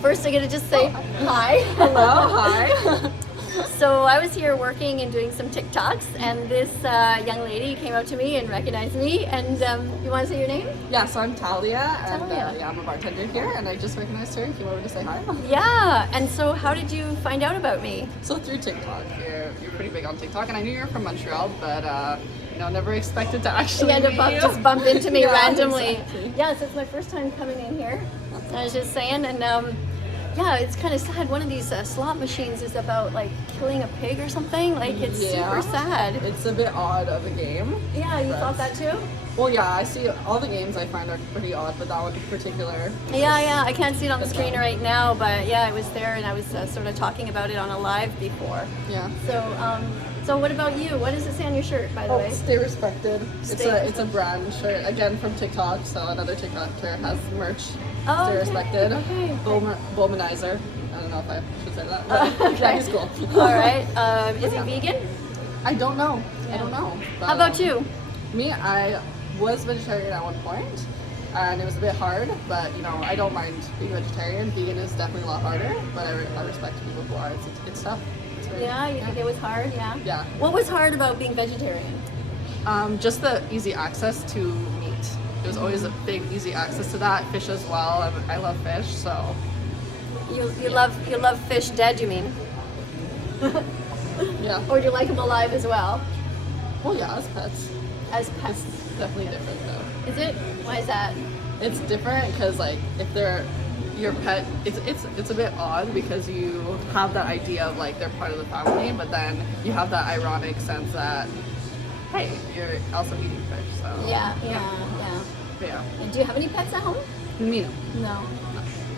First, I gotta just say hi. Hello, hi. So I was here working and doing some TikToks, and this young lady came up to me and recognized me. And you want to say your name? Yeah, so I'm Talia, and Talia. yeah, I'm a bartender here, and I just recognized her and came over to say hi. Yeah. And so, how did you find out about me? So through TikTok, you're pretty big on TikTok, and I knew you were from Montreal, but never expected to actually You end meet up you. just bump into me Yeah, randomly. exactly. Yeah, so it's my first time coming in here. I was just saying, and yeah, it's kind of sad. One of these slot machines is about like killing a pig or something. Like it's super sad. It's a bit odd of a game. Yeah, you thought that too? Well, yeah, I see all the games I find are pretty odd, but that one in particular. Yeah, I can't see it on the screen right now, but yeah, I was there and I was sort of talking about it on a live before. Yeah. So what about you? What does it say on your shirt, by the way? Stay respected. Stay It's a brand shirt, again from TikTok, so another TikToker has merch. Oh, Stay okay, respected. okay. Bomanizer. I don't know if I should say that, but Okay. yeah, he's cool. All right. Is he vegan? I don't know. Yeah. I don't know. But, How about you? Me, I was vegetarian at one point, and it was a bit hard, but I don't mind being vegetarian. Vegan is definitely a lot harder, but I respect people who are. It's tough. It's very, Yeah, you think it was hard? Yeah. Yeah. What was hard about being vegetarian? Just the easy access to meat. There's always a big easy access to that. Fish as well. I love fish, so. You love fish dead, you mean? Yeah. Or do you like them alive as well? Well, yeah, as pets. As pets. It's definitely different though. Is it? Why is that? It's different because like if they're your pet, it's a bit odd because you have that idea of like they're part of the family, but then you have that ironic sense that hey, you're also eating fish. So Yeah. But yeah. And do you have any pets at home? Me no.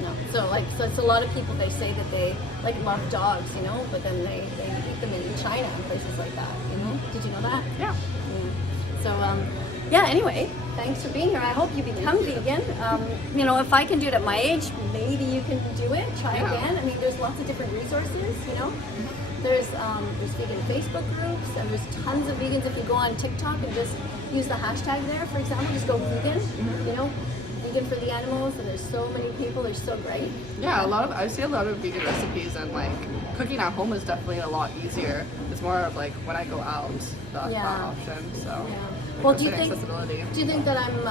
No. So it's a lot of people, they say that they like love dogs, but then they eat them in China and places like that, Did you know that? Yeah. So anyway, thanks for being here. I hope you become vegan. If I can do it at my age, maybe you can do it. Try again. I mean, there's lots of different resources, There's vegan Facebook groups, and there's tons of vegans. If you go on TikTok and just use the hashtag there, for example, just go vegan, vegan for the animals, and there's so many people, they're so great. Yeah, I see a lot of vegan recipes, and like cooking at home is definitely a lot easier. It's more of like when I go out, that option. So Well, do you accessibility. think that I'm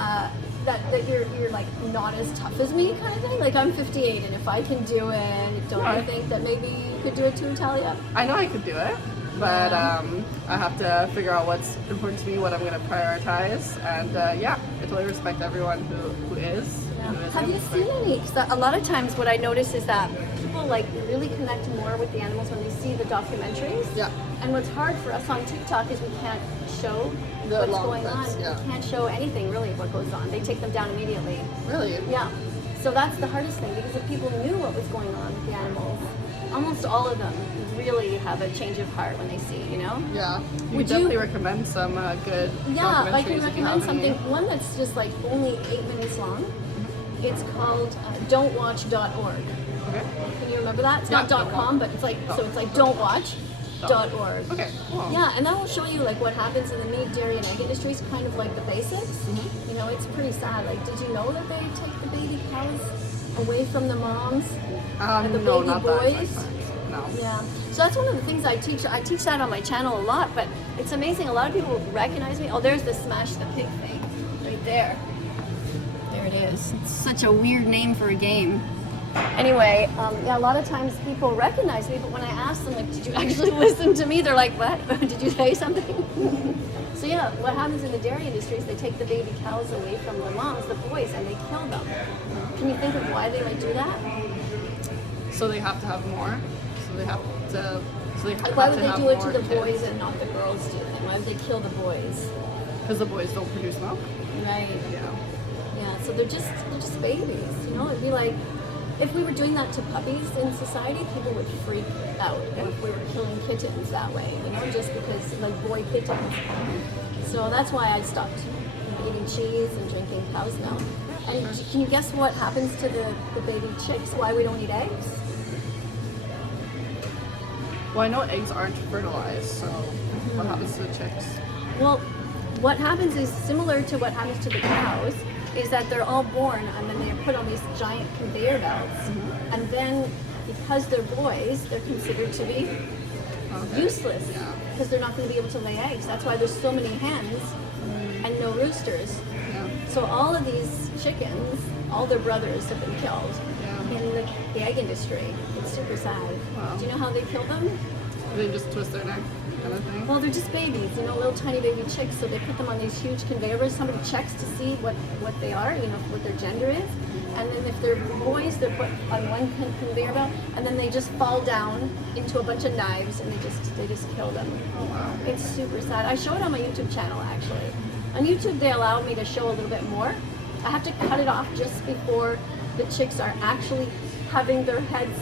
that you're like not as tough as me kind of thing? Like I'm 58, and if I can do it, don't you think that maybe you could do it too, Talia? I know I could do it, but I have to figure out what's important to me, what I'm going to prioritize, and I totally respect everyone who is. Yeah. Who Have you isn't, seen any? Cause a lot of times, what I notice is that people like really connect more with the animals when they see the documentaries. Yeah. And what's hard for us on TikTok is we can't show The what's long going clips, on. yeah. We can't show anything really of what goes on. They take them down immediately. Really? Yeah. So that's the hardest thing, because if people knew what was going on with the animals, almost all of them really have a change of heart when they see, Yeah. Would definitely you- recommend some good Yeah, documentaries I can if you recommend have something. any. One that's just like only 8 minutes long. It's called don'twatch.org. Okay. Can you remember that? It's Yeah, not don't .com, but it's like so it's like don'twatch.org. Okay. Cool. Yeah, and that will show you like what happens in the meat, dairy, and egg industries, kind of like the basics. It's pretty sad. Like, did you know that they take the baby cows away from the moms and the No, baby not boys? that. No. Yeah. So that's one of the things I teach. I teach that on my channel a lot, but it's amazing. A lot of people recognize me. Oh, there's the smash the pig thing right there. There it is. It's such a weird name for a game. Anyway, a lot of times people recognize me, but when I ask them, like, did you actually listen to me? They're like, what? Did you say something? So yeah, what happens in the dairy industry is they take the baby cows away from the moms, the boys, and they kill them. Can you think of why they might do that? So they have to have more. So they have to. So they Like, why would they do it to more the kids. boys and not the girls? Do you think? Why would they kill the boys? Because the boys don't produce milk. Right. Yeah. Yeah. So they're just babies. It'd be like if we were doing that to puppies in society, people would freak out if we were killing kittens that way. Just because like boy kittens. So that's why I stopped eating cheese and drinking cow's milk. And can you guess what happens to the baby chicks? Why we don't eat eggs? Well, I know eggs aren't fertilized, so what happens to the chicks? Well, what happens is similar to what happens to the cows, is that they're all born and then they're put on these giant conveyor belts. And then because they're boys, they're considered to be useless because they're not going to be able to lay eggs. That's why there's so many hens and no roosters. So all of these chickens, all their brothers have been killed in the egg industry. It's super sad. Wow. Do you know how they kill them? They just twist their neck kind of thing? Well, they're just babies, you know, little tiny baby chicks. So they put them on these huge conveyors. Somebody checks to see what they are, you know, what their gender is. And then if they're boys, they're put on one conveyor belt, and then they just fall down into a bunch of knives, and they just kill them. Oh, wow. It's super sad. I show it on my YouTube channel, actually. On YouTube, they allow me to show a little bit more. I have to cut it off just before the chicks are actually having their heads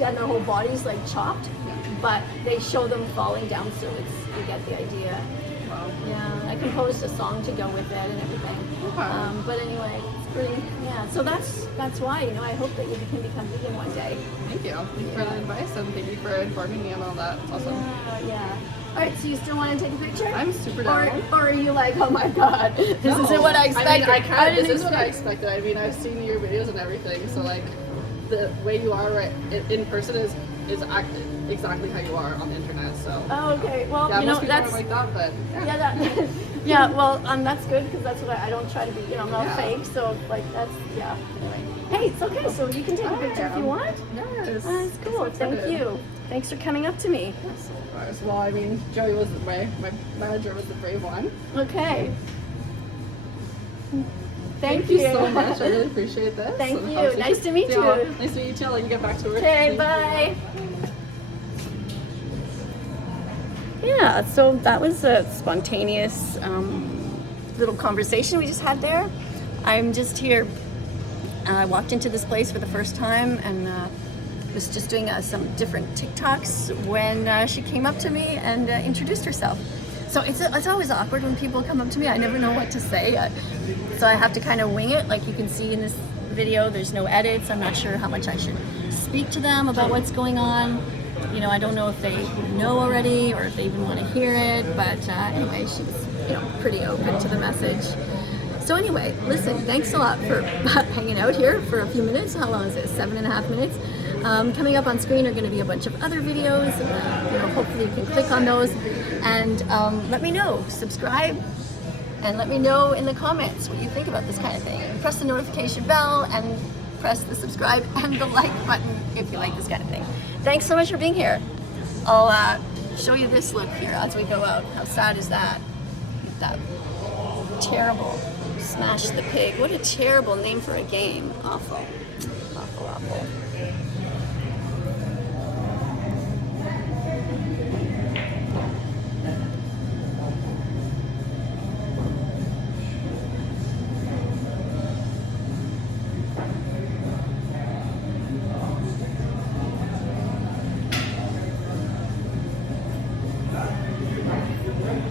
and their whole bodies like chopped. But they show them falling down, so you get the idea. Wow. Yeah, I composed a song to go with it and everything. Okay. But anyway, it's pretty, so that's why, you know, I hope that you can become vegan one day. Thank you. Thank you for the advice, and thank you for informing me on all that. It's awesome. Yeah. All right, so you still want to take a picture? I'm super down. Or are you like, oh my god, this isn't what I expected? I mean, this is what I expected. I mean, I've seen your videos and everything, so like the way you are in person is exactly how you are on the internet. So. Oh, okay. Well, yeah, you know, most people that's aren't like that, but yeah. Yeah, well, that's good because that's what I don't try to be. You know, I'm not fake, so like that's Anyway, hey, it's okay. So you can take a picture if you want. Yes. That's cool. Thank you. Thanks for coming up to me. Of course. Well, I mean, Joey was my manager was the brave one. Okay. Thank you so much. I really appreciate this. Thank you. Nice to meet you. Nice to meet you too. I'll let you get back to work. Okay, bye. Yeah, so that was a spontaneous little conversation we just had there. I'm just here. I walked into this place for the first time and was just doing some different TikToks when she came up to me and introduced herself. So it's always awkward when people come up to me. I never know what to say. So I have to kind of wing it. Like you can see in this video, there's no edits. I'm not sure how much I should speak to them about what's going on. You know, I don't know if they know already or if they even want to hear it. But anyway, she was, you know, pretty open to the message. So anyway, listen, thanks a lot for hanging out here for a few minutes. How long is it? 7.5 minutes. Coming up on screen are going to be a bunch of other videos. You know, hopefully you can click on those and let me know. Subscribe and let me know in the comments what you think about this kind of thing. And press the notification bell and press the subscribe and the like button if you like this kind of thing. Thanks so much for being here. I'll show you this look here as we go out. How sad is that? That terrible. Smash the Pig. What a terrible name for a game. Awful. Awful, awful.